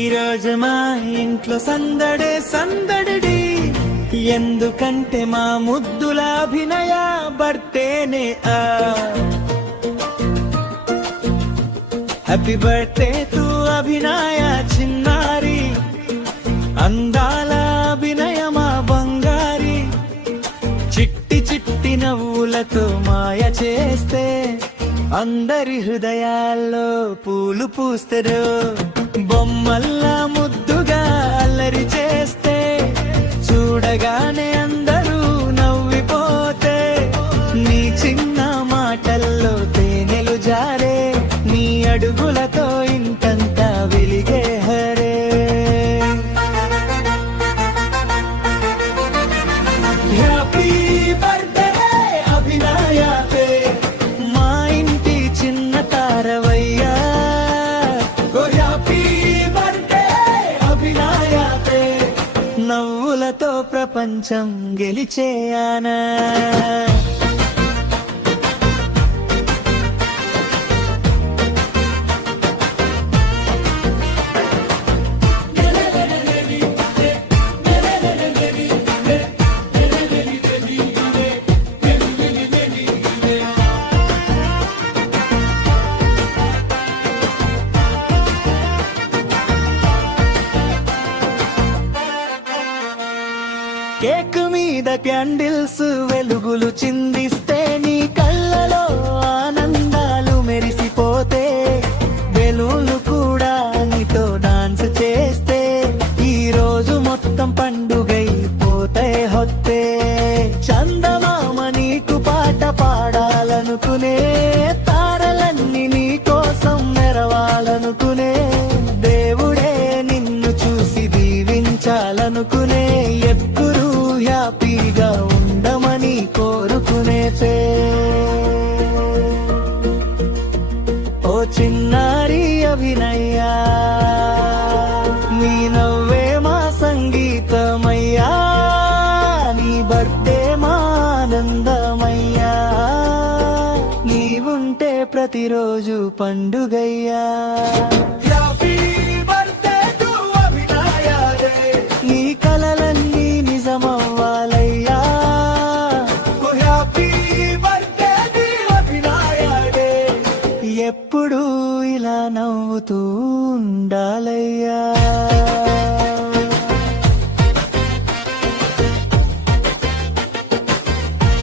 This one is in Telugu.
ఈరోజు మా ఇంట్లో సందడే సందడి, ఎందుకంటే మా ముద్దుల అభినయ బర్త్డేనే. హ్యాపీ బర్త్డే టు అభినయ చిన్నారి, అందాల అభినయ మా బంగారి. చిట్టి చిట్టి నవ్వులతో మాయ చేస్తే అందరి హృదయాల్లో పూలు పూస్తారు. బొమ్మల్లా ముద్దుగా అల్లరి చేస్తే చూడగానే అందరూ నవ్విపోతే, నీ చిన్న మాటల్లో తేనెలు జారే, నీ అడుగులతో ఇంతంతా వెలిగే హరే. హ్యాపీ బర్త్డే అభినయ, మా ఇంటి చిన్న తారవయ్యా. నవ్వులతో ప్రపంచం గెలిచేయానా. కేక్ మీద క్యాండిల్స్ వెలుగులు చిందిస్తే, నీ కళ్ళలో ఆనందాలు మెరిసిపోతే, బెలూన్లు కూడా నీతో డాన్స్ చేస్తే, ఈ రోజు మొత్తం పండుగైపోతే హొత్తే. చందమామ నీకు పాట పాడాలనుకునే, తారలన్నీ నీ కోసం మెరవాలనుకునే, దేవుడే నిన్ను చూసి దీవించాలనుకునే, ఎప్పుడు హ్యాపీగా ఉండమని కోరుకునే పే. ఓ చిన్నారి అభినయ్యా, నీ నవ్వే మా సంగీతమయ్యా, నీ బర్త్డే మా ఆనందమయ్యా, నీవుంటే ప్రతిరోజు పండుగయ్యా. నీ కలలన్నీ నిజమవ్వాలయ్యా. ఎప్పుడు ఇలా నవ్వుతూ ఉండాలయ్యా.